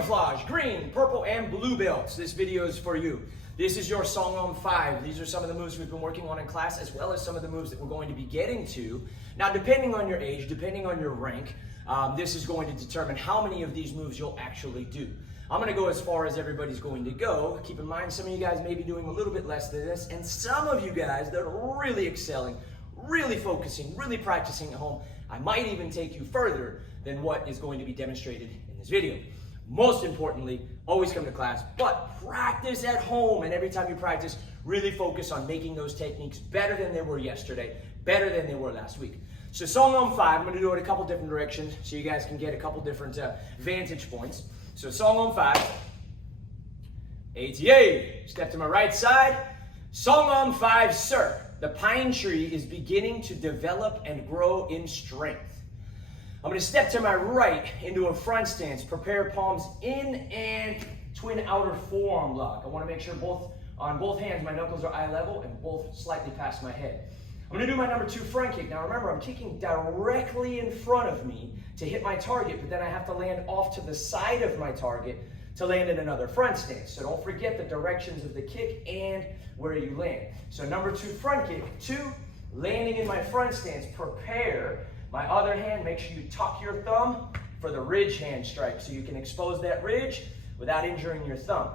Camouflage, green, purple, and blue belts. This video is for you. This is your Songahm 5. These are some of the moves we've been working on in class, as well as some of the moves that we're going to be getting to. Now, depending on your age, depending on your rank, this is going to determine how many of these moves you'll actually do. I'm going to go as far as everybody's going to go. Keep in mind, some of you guys may be doing a little bit less than this, and some of you guys that are really excelling, really focusing, really practicing at home, I might even take you further than what is going to be demonstrated in this video. Most importantly, always come to class, but practice at home. And every time you practice, really focus on making those techniques better than they were yesterday, better than they were last week. So Songahm 5, I'm going to do it a couple different directions so you guys can get a couple different vantage points. So Songahm 5, ATA, step to my right side. Songahm 5, sir. The pine tree is beginning to develop and grow in strength. I'm going to step to my right into a front stance. Prepare palms in and twin outer forearm lock. I want to make sure on both hands my knuckles are eye level and both slightly past my head. I'm going to do my number 2 front kick. Now remember, I'm kicking directly in front of me to hit my target, but then I have to land off to the side of my target to land in another front stance. So don't forget the directions of the kick and where you land. So number 2 front kick, 2, landing in my front stance, prepare. My other hand, make sure you tuck your thumb for the ridge hand strike so you can expose that ridge without injuring your thumb.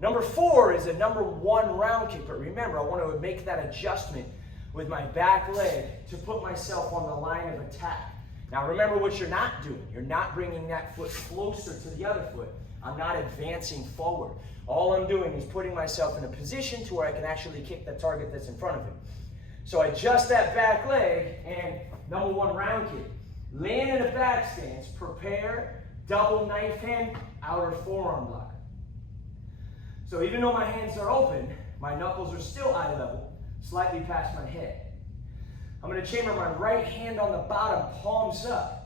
Number 4 is a number 1 round kick, but remember, I want to make that adjustment with my back leg to put myself on the line of attack. Now remember what you're not doing. You're not bringing that foot closer to the other foot. I'm not advancing forward. All I'm doing is putting myself in a position to where I can actually kick the target that's in front of me. So I adjust that back leg and number 1 round kick. Land in a back stance, prepare, double knife hand, outer forearm lock. So even though my hands are open, my knuckles are still eye level, slightly past my head. I'm going to chamber my right hand on the bottom, palms up.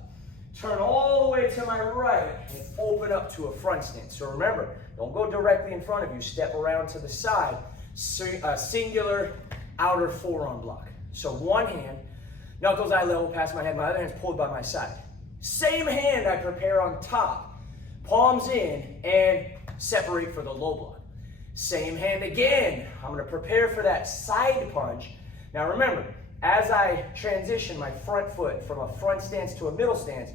Turn all the way to my right and open up to a front stance. So remember, don't go directly in front of you. Step around to the side. Singular outer forearm block. So one hand, knuckles eye level past my head. My other hand's pulled by my side. Same hand I prepare on top. Palms in and separate for the low block. Same hand again. I'm going to prepare for that side punch. Now remember, as I transition my front foot from a front stance to a middle stance,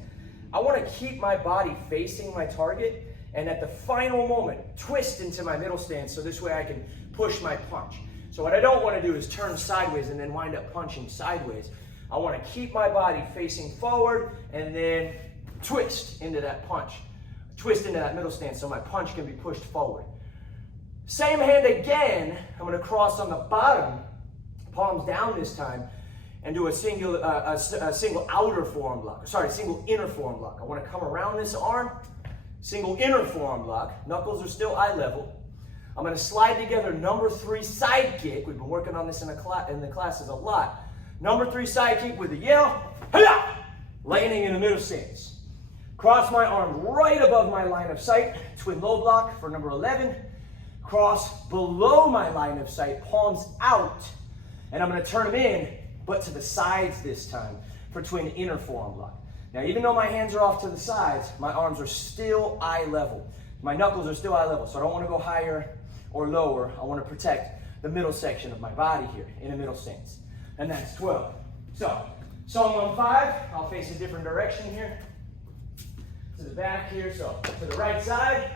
I want to keep my body facing my target and at the final moment, twist into my middle stance so this way I can push my punch. So what I don't want to do is turn sideways and then wind up punching sideways. I want to keep my body facing forward and then twist into that punch. Twist into that middle stance so my punch can be pushed forward. Same hand again, I'm going to cross on the bottom, palms down this time, and do a single outer forearm block. Sorry, single inner forearm block. I want to come around this arm, single inner forearm block. Knuckles are still eye level. I'm going to slide together number 3 side kick. We've been working on this in the classes a lot. Number 3 side kick with a yell, hi-ya! Landing in the middle stance. Cross my arm right above my line of sight, twin low block for number 11. Cross below my line of sight, palms out, and I'm going to turn them in, but to the sides this time for twin inner forearm block. Now, even though my hands are off to the sides, my arms are still eye level. My knuckles are still eye level, so I don't want to go higher or lower. I want to protect the middle section of my body here in a middle stance. And that's 12. So, Songahm 5, I'll face a different direction here. To the back here, so to the right side.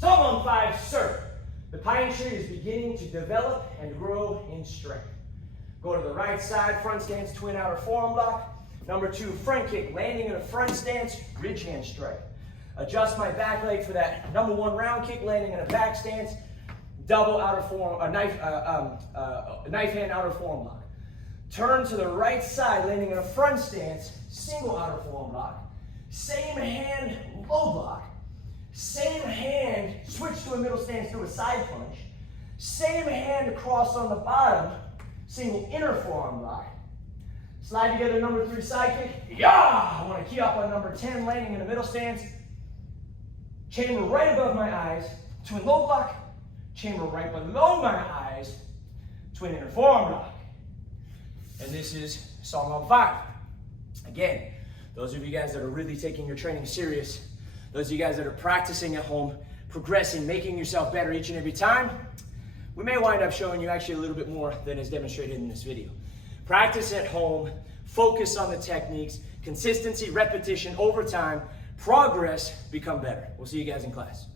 Songahm 5, sir. The pine tree is beginning to develop and grow in strength. Go to the right side, front stance, twin outer forearm block. Number 2, front kick, landing in a front stance, ridge hand strike. Adjust my back leg for that number 1 round kick, landing in a back stance, double outer forearm, knife hand outer forearm block. Turn to the right side, landing in a front stance, single outer forearm block. Same hand, low block. Same hand, switch to a middle stance, do a side punch. Same hand, cross on the bottom, single inner forearm block. Slide together number 3 side kick. Yeah! I want to key up on number 10, landing in a middle stance. Chamber right above my eyes, twin low block. Chamber right below my eyes, twin inner forearm block. And this is Songahm 5. Again, those of you guys that are really taking your training serious, Those of you guys that are practicing at home, progressing, making yourself better each and every time, we may wind up showing you actually a little bit more than is demonstrated in this video. Practice at home, focus on the techniques, consistency, repetition over time, progress, become better. We'll see you guys in class.